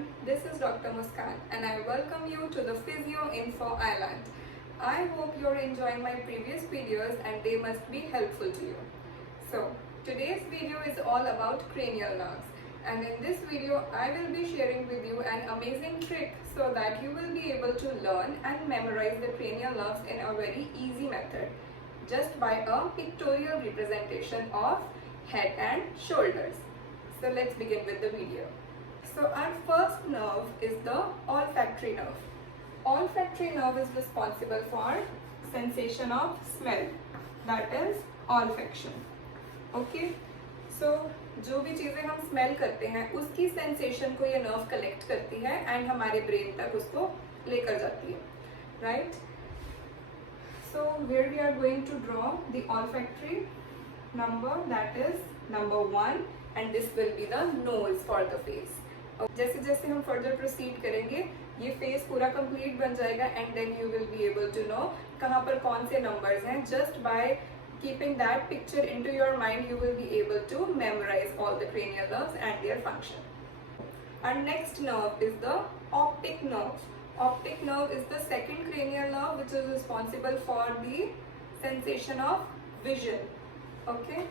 everyone, this is Dr. Muskan and I welcome you to the Physio Info Island. I hope you're enjoying my previous videos and they must be helpful to you. So, today's video is all about cranial nerves, and in this video I will be sharing with you an amazing trick so that you will be able to learn and memorize the cranial nerves in a very easy method just by a pictorial representation of head and shoulders. So let's begin with the video. So our first nerve is the olfactory nerve. Olfactory nerve is responsible for sensation of smell, that is olfaction. Okay, so जो भी चीज़ें हम smell करते हैं उसकी sensation को ये nerve collect करती है एंड हमारे ब्रेन तक उसको लेकर जाती है, right? So where we are going to draw the olfactory number, that is number 1, and this will be the nose for the face. जैसे जैसे हम further proceed करेंगे ये face पूरा complete बन जाएगा and then you will be able to know कहाँ पर कौन से numbers हैं. Just by keeping that picture into your mind you will be able to memorize all the cranial nerves and their function. Our next nerve is the optic nerve. Optic nerve is the second cranial nerve which is responsible for the sensation of vision. Okay,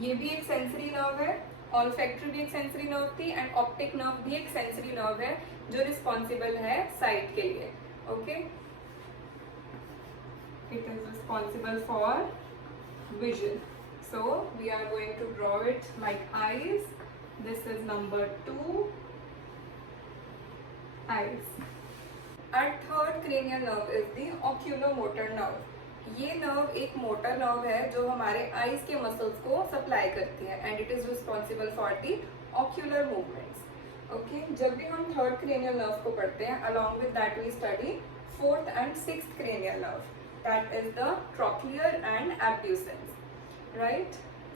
ये भी एक sensory nerve है, olfactory भी एक sensory nerve थी and optic nerve भी एक sensory nerve है जो responsible है sight के लिए. Okay, it is responsible for vision. So we are going to draw it like eyes. This is number 2, eyes. Our third cranial nerve is the oculomotor nerve. ये nerve एक motor nerve है जो हमारे eyes के muscles को supply करती है and it is responsible for the ocular movements. Okay, जब भी हम थर्ड क्रेनियल नर्व को पढ़ते हैं along with that we study fourth and sixth cranial nerve, that is the trochlear and abducens, right?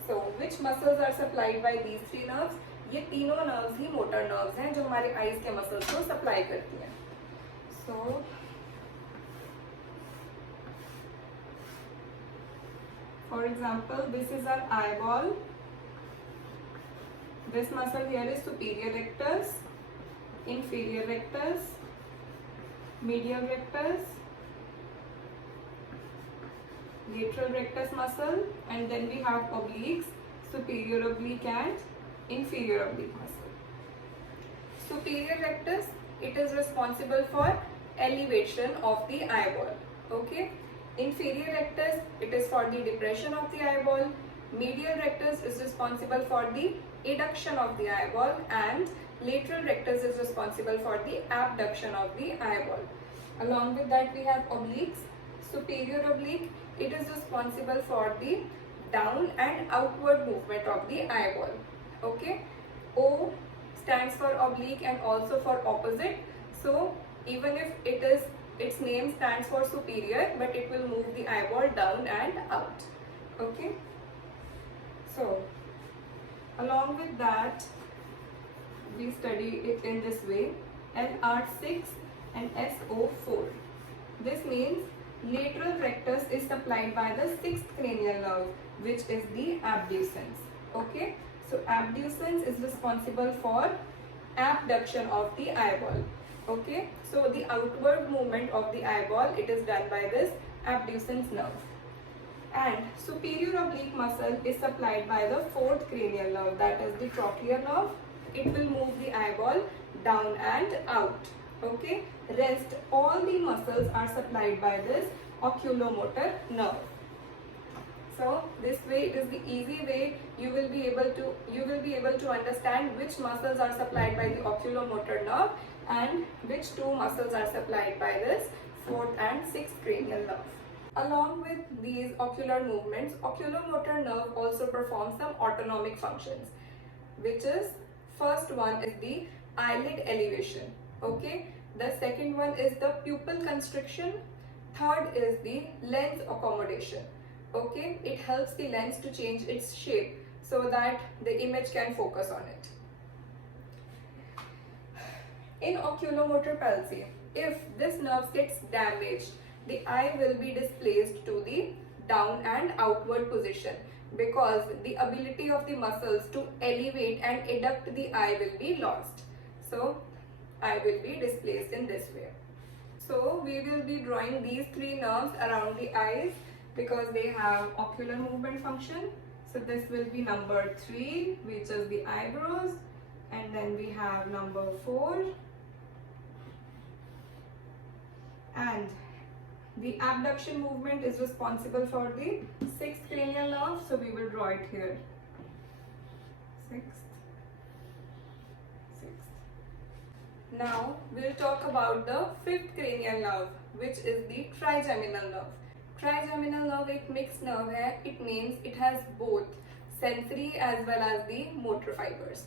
So which muscles are supplied by these three nerves? ये तीनों nerves ही motor nerves हैं जो हमारे eyes के muscles को supply करती हैं. सो for example, this is our eyeball. This muscle here is superior rectus, inferior rectus, medial rectus, lateral rectus muscle, and then we have obliques, superior oblique and inferior oblique muscle. Superior rectus, it is responsible for elevation of the eyeball. Okay. Inferior rectus, it is for the depression of the eyeball. Medial rectus is responsible for the adduction of the eyeball and lateral rectus is responsible for the abduction of the eyeball. Along with that we have obliques. Superior oblique, it is responsible for the down and outward movement of the eyeball. Okay, O stands for oblique and also for opposite. So even if its name stands for superior, but it will move the eyeball down and out. Okay, so along with that we study it in this way, LR6 and SO4. This means lateral rectus is supplied by the sixth cranial nerve which is the abducens. Okay, so abducens is responsible for abduction of the eyeball. Okay, so the outward movement of the eyeball, it is done by this abducens nerve. And superior oblique muscle is supplied by the fourth cranial nerve, that is the trochlear nerve. It will move the eyeball down and out. Okay, rest all the muscles are supplied by this oculomotor nerve. So this way it is the easy way you will be able to understand which muscles are supplied by the oculomotor nerve and which two muscles are supplied by this fourth and sixth cranial nerve. Along with these ocular movements, oculomotor nerve also performs some autonomic functions, which is first one is the eyelid elevation. Okay, the second one is the pupil constriction, third is the lens accommodation. Okay, it helps the lens to change its shape so that the image can focus on it. In oculomotor palsy, if this nerve gets damaged, the eye will be displaced to the down and outward position because the ability of the muscles to elevate and adduct the eye will be lost. So eye will be displaced in this way. So we will be drawing these three nerves around the eyes because they have ocular movement function. So this will be number 3, which is the eyebrows, and then we have number 4, and the abduction movement is responsible for the 6th cranial nerve. So we will draw it here. 6th. Now we'll talk about the 5th cranial nerve, which is the trigeminal nerve. Trigeminal nerve एक mixed nerve है. It means it has both sensory as well as the motor fibers.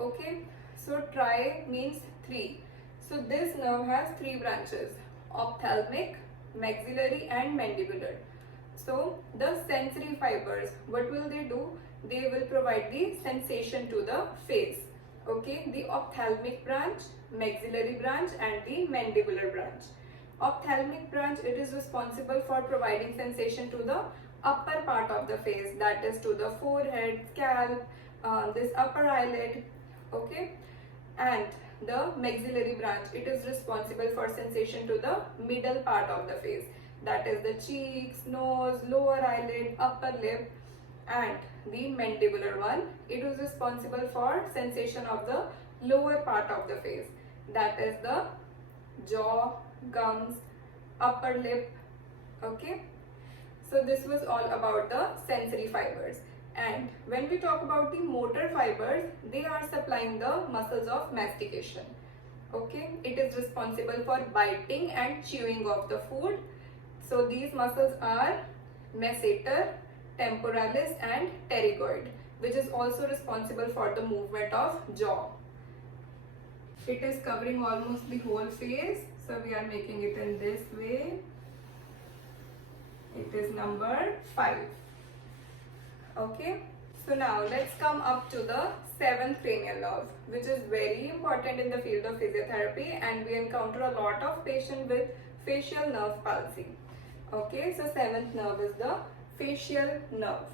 Okay, so tri means 3. So this nerve has 3 branches: ophthalmic, maxillary and mandibular. So the sensory fibers, what will they do? They will provide the sensation to the face. Okay, the ophthalmic branch, maxillary branch and the mandibular branch. Ophthalmic branch, it is responsible for providing sensation to the upper part of the face, that is to the forehead, scalp, this upper eyelid. Okay, and the maxillary branch, it is responsible for sensation to the middle part of the face, that is the cheeks, nose, lower eyelid, upper lip. And the mandibular one, it is responsible for sensation of the lower part of the face, that is the jaw, gums, upper lip. Okay, so this was all about the sensory fibers. And when we talk about the motor fibers, they are supplying the muscles of mastication. Okay, it is responsible for biting and chewing of the food. So these muscles are masseter, temporalis and pterygoid, which is also responsible for the movement of jaw. It is covering almost the whole face, so we are making it in this way. It is number 5. Okay, so now let's come up to the 7th cranial nerve, which is very important in the field of physiotherapy, and we encounter a lot of patients with facial nerve palsy. Okay, so 7th nerve is the facial nerve.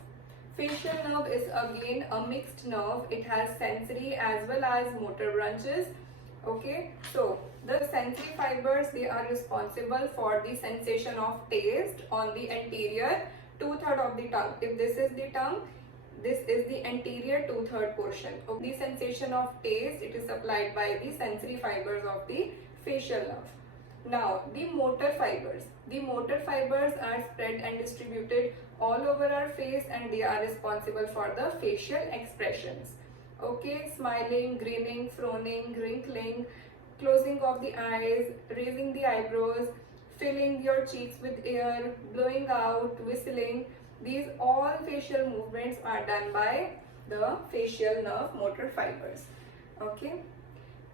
Facial nerve is again a mixed nerve. It has sensory as well as motor branches. Okay, so the sensory fibers, they are responsible for the sensation of taste on the anterior 2/3 of the tongue. If this is the tongue, this is the anterior 2/3 portion. The sensation of taste, it is supplied by the sensory fibers of the facial nerve. Now the motor fibers. The motor fibers are spread and distributed all over our face, and they are responsible for the facial expressions. Okay, smiling, grinning, frowning, wrinkling, closing of the eyes, raising the eyebrows, filling your cheeks with air, blowing out, whistling. These all facial movements are done by the facial nerve motor fibers. Okay.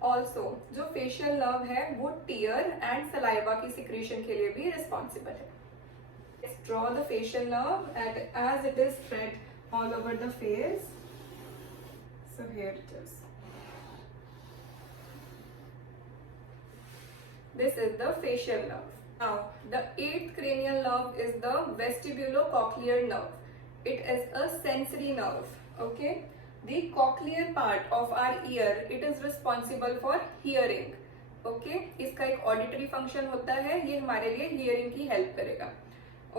Also, जो facial nerve है वो tear and saliva की secretion के लिए भी responsible है. Let's draw the facial nerve as it is spread all over the face. So here it is. This is the facial nerve. Now, the 8th cranial nerve is the vestibulocochlear nerve. It is a sensory nerve. Okay. The cochlear part of our ear, it is responsible for hearing. Okay. इसका एक auditory function होता है, ये हमारे लिए hearing की help करेगा.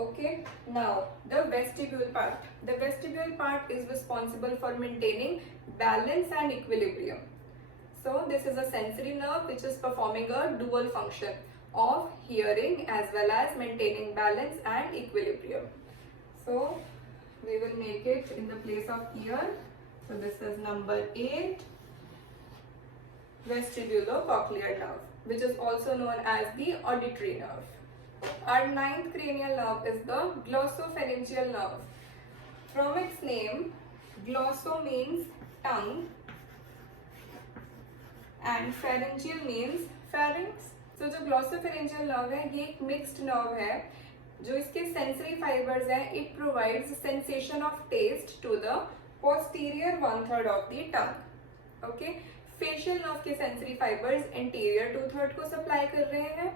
Okay. Now the vestibule part. The vestibule part is responsible for maintaining balance and equilibrium. So this is a sensory nerve which is performing a dual function of hearing as well as maintaining balance and equilibrium. So we will make it in the place of ear. So this is number 8, vestibulocochlear nerve, which is also known as the auditory nerve. Our 9th cranial nerve is the glossopharyngeal nerve. From its name, glosso means tongue and pharyngeal means pharynx. So जो glossopharyngeal nerve है, ये एक mixed nerve है. जो इसके sensory fibers हैं, it provides sensation of taste to the posterior 1/3 of the tongue. Okay, facial nerve के sensory fibers anterior 2/3 को supply कर रहे हैं,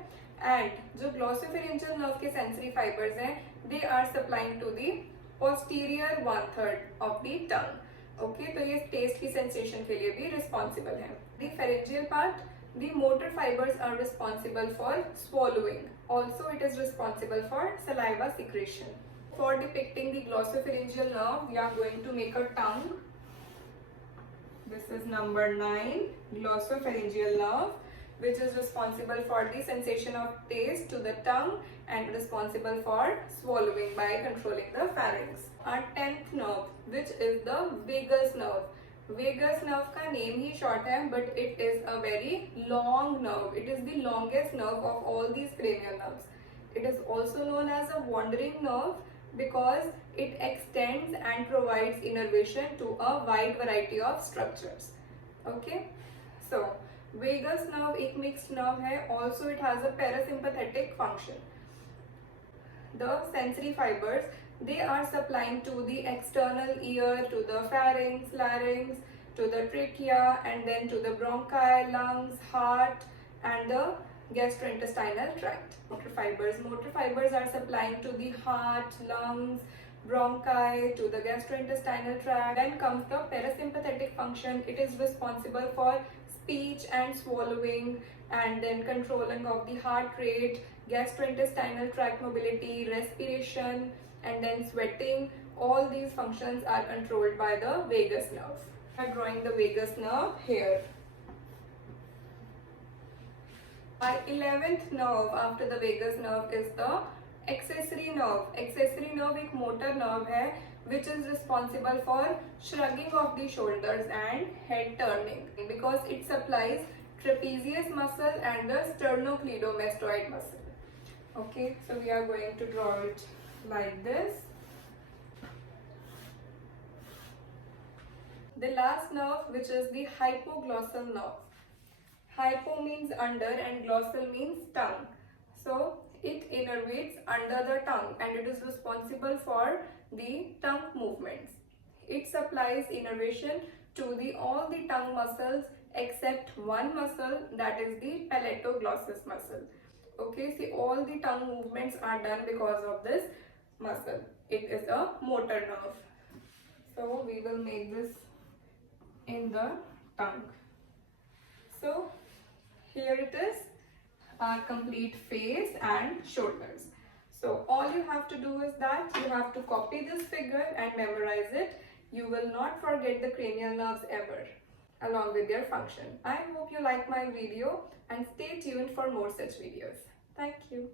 and जो glossopharyngeal nerve के sensory fibers हैं, they are supplying to the posterior 1/3 of the tongue. Okay तो ये टेस्ट की सेंसेशन के लिए भी रिस्पॉन्सिबल है. The pharyngeal part, the motor fibers are responsible for swallowing. Also it is responsible for saliva secretion. For depicting the glossopharyngeal nerve, we are going to make a tongue. This is number 9, glossopharyngeal nerve, which is responsible for the sensation of taste to the tongue and responsible for swallowing by controlling the pharynx. Our 10th nerve, which is the vagus nerve. Vagus nerve का name ही short है, but it is a very long nerve. It is the longest nerve of all these cranial nerves. It is also known as a wandering nerve because it extends and provides innervation to a wide variety of structures. Okay, so vagus nerve एक mixed nerve है. Also it has a parasympathetic function. The sensory fibers, they are supplying to the external ear, to the pharynx, larynx, to the trachea, and then to the bronchi, lungs, heart, and the gastrointestinal tract. Motor fibers are supplying to the heart, lungs, bronchi, to the gastrointestinal tract. Then comes the parasympathetic function. It is responsible for speech and swallowing, and then controlling of the heart rate, gastrointestinal tract mobility, respiration, and then sweating. All these functions are controlled by the vagus nerve. I am drawing the vagus nerve here. Our 11th nerve after the vagus nerve is the accessory nerve. Accessory nerve एक motor nerve है which is responsible for shrugging of the shoulders and head turning because it supplies trapezius muscle and the sternocleidomastoid muscle. Okay, so we are going to draw it like this. The last nerve, which is the hypoglossal nerve. Hypo means under and glossal means tongue. So it innervates under the tongue and it is responsible for the tongue movements. It supplies innervation to all the tongue muscles except one muscle, that is the palatoglossus muscle. Okay, see all the tongue movements are done because of this muscle. It is a motor nerve. So we will make this in the tongue. So here it is, our complete face and shoulders. So all you have to do is that you have to copy this figure and memorize it. You will not forget the cranial nerves ever, along with their function. I hope you like my video and stay tuned for more such videos. Thank you.